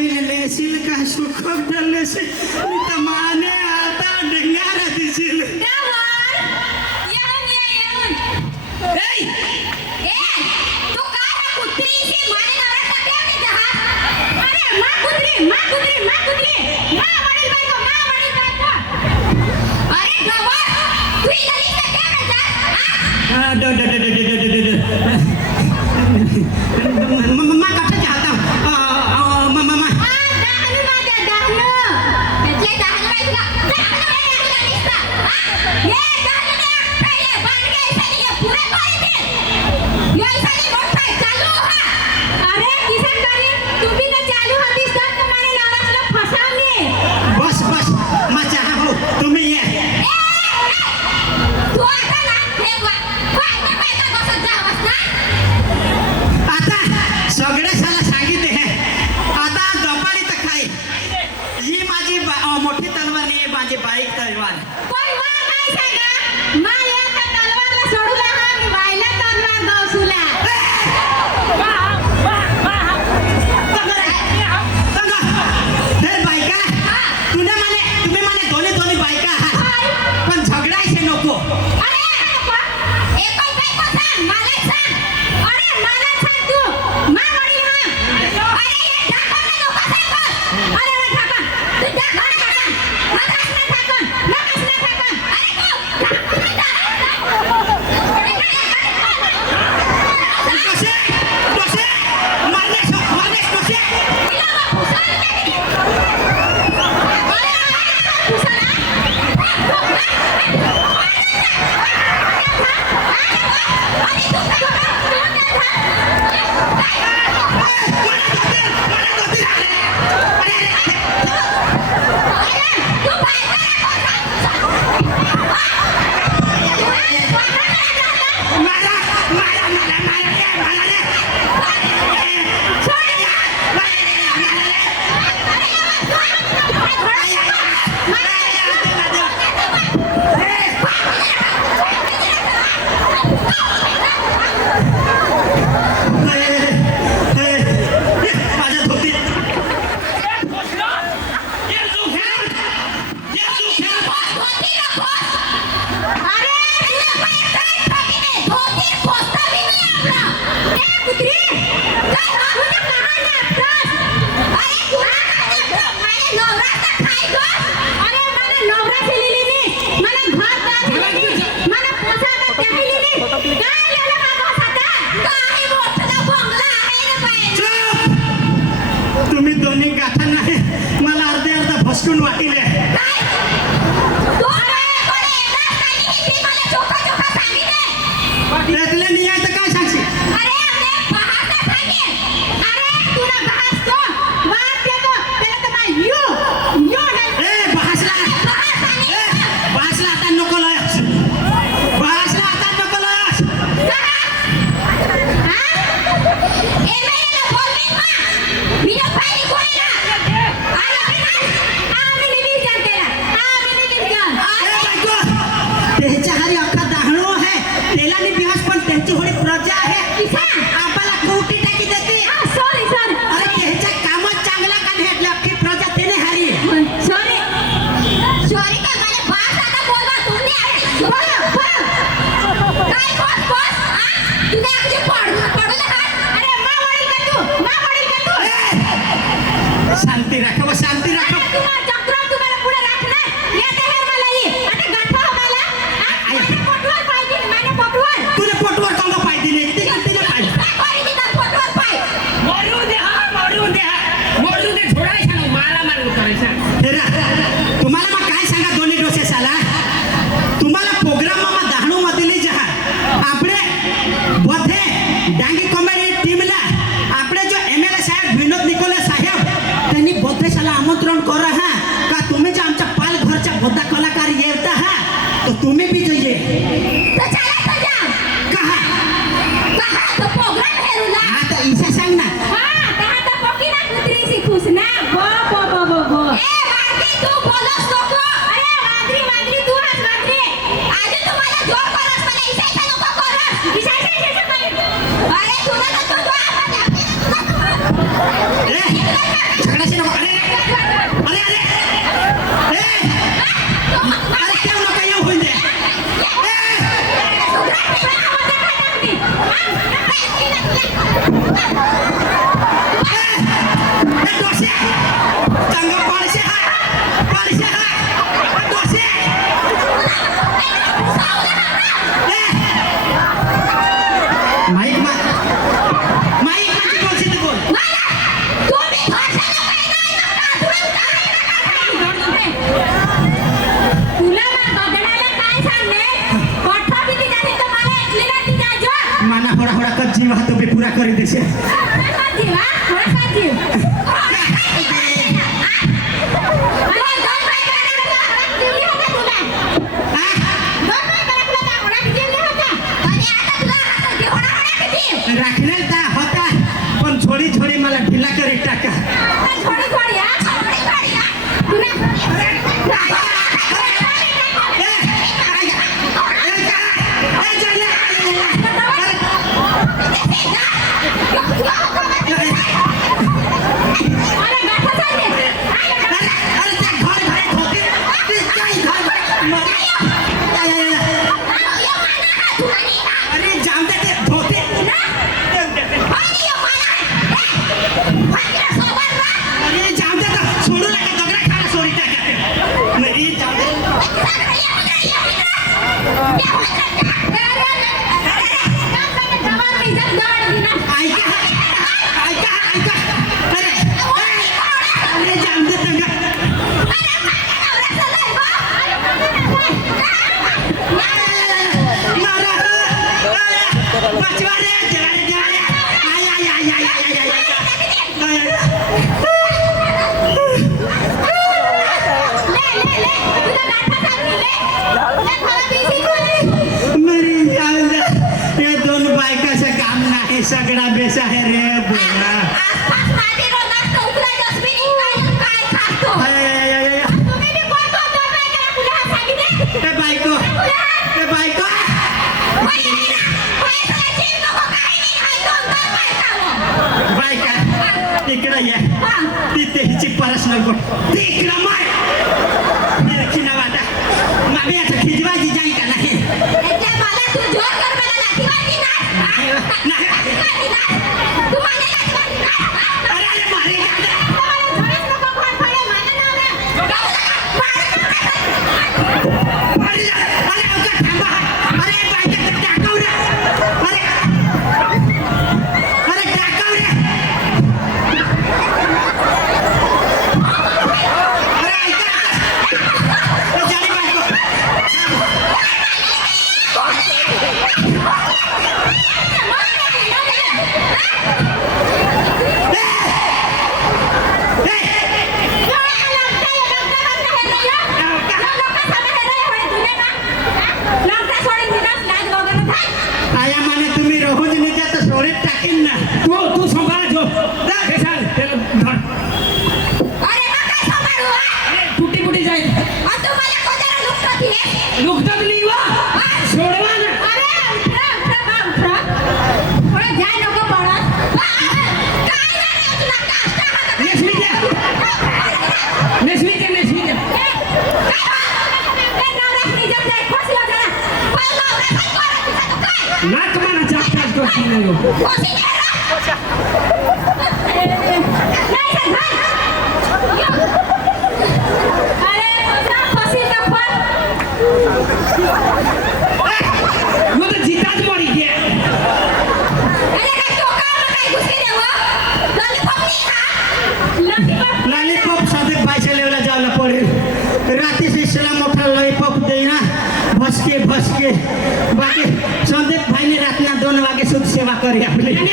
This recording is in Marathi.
लेशील का सुखम ढललेशील तमाने आता डंगारा दिशील तुम्ही दोन्ही गाठा नाही मला अर्धे अर्धा भसकून वाटिले नाही आहे तर काय सांगशील शांती राखा व शांती राखा तुला पोटवर का पाहिजे नाही ते तिला तुम्हाला मग काय सांगा दोन्ही डोसे साला तुम्हाला प्रोग्राम दहाणू मधली जहा आपले बोधे डांगी कॉमेडी टीमला आपले जो एमएलए साहेब विनोद निकोले साहेब त्यांनी बोधेशाला आमंत्रण कर हा का तुम्ही जे आमच्या पाल घरच्या बोधा कलाकार येता हा तो तुम्ही भी जाइए कहा तो प्रोग्राम हेरुला हाँ तो ऐसा सांग ना तो पकीना कुत्री सी खुश ना बो तू बोलस नको वांद्री तू हस वांद्री आज तुम्हाला जोर करस मला इसायचा नको करस इसायचा अरे तुला तो ए झगडा ए डोसे चांगला पाळशे हाय डोसे माईक म्हणजे बोलशील तर बोल तुला बदलायला काय सांगणे कोठा भीती जाते तर मला ऐकली ना ती जाजो माना होडा होडा कब जीव हातो पे पूरा करी देसे का जीव हा थोडा का जीव राखले ता होता पण छोडी छोडी मला ढिला करी टाका थोडी थोडी हा सगळा बेस आहे रे बुवा बायका इकडे ये तिथे हिची पर्सनल गोष्ट तिकडं माय खिना वाटा मागे आता खिजवायची जाई का नाही अरे अरे मारे लॉलीपॉप साधे पायच्या लेवला जावला पडेल रात्री शिष्याला मोठा लॉलीपॉप देईना भसके भसके बाकी संदीप भाईने रातना 2 वागे सुध सेवा करी आपली दोन